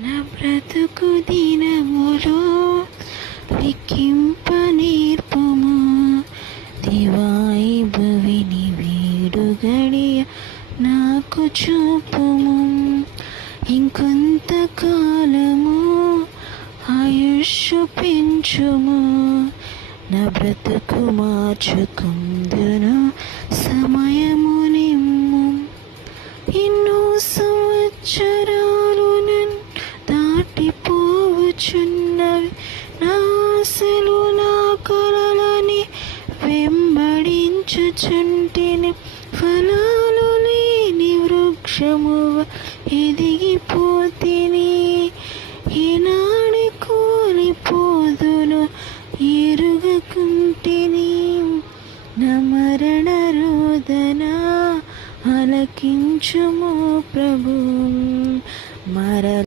నా బ్రతుకు దినములో లిఖింప నేర్పుము, దివాయి భవిని వీడు గడియ నాకు చూపుము. ఇంకొంతకాలము ఆయుష్షు పెంచుము, నా బ్రతుకు మార్చుకుందును సమయము నిమ్ము. ఎన్నో సంవత్సరాలు నన్ను దాటిపోవచున్నవి, నా ఆశలు నా కలలని వెంబడించుచుంటిని. ఫలాలు లేని వృక్షమువ ఎదిగిపోతిని, ఈనాడి కూలిపోదును ఎరుగకుంటిని. నా మరణ రోదన ఆలకించుము ప్రభు.